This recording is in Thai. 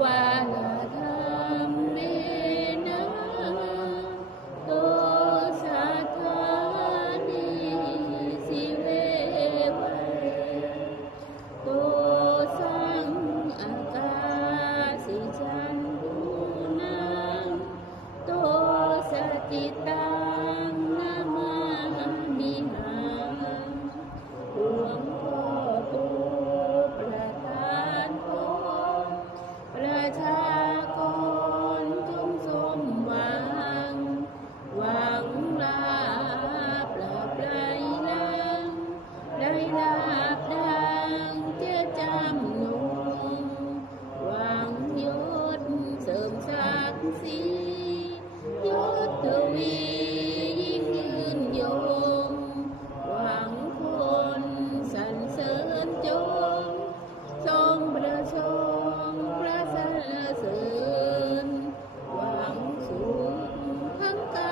วาลธรรมเมนะโตสัทธานิสิเววะโตสังอากาสิจันตุนังโตสติตังนะมามิหังหลวงพ่อผู้ประทานพรประชากรจงสมหวังหวังลาภลาภไหลลังได้ลาภดังเจจำนงหวังยศเสริมศักดิ์ศรียศทวียิ่งยืนยงหวังคนสรรเสริญจงทรงประชงพระสรรเสริญหวังสุขทั้งกา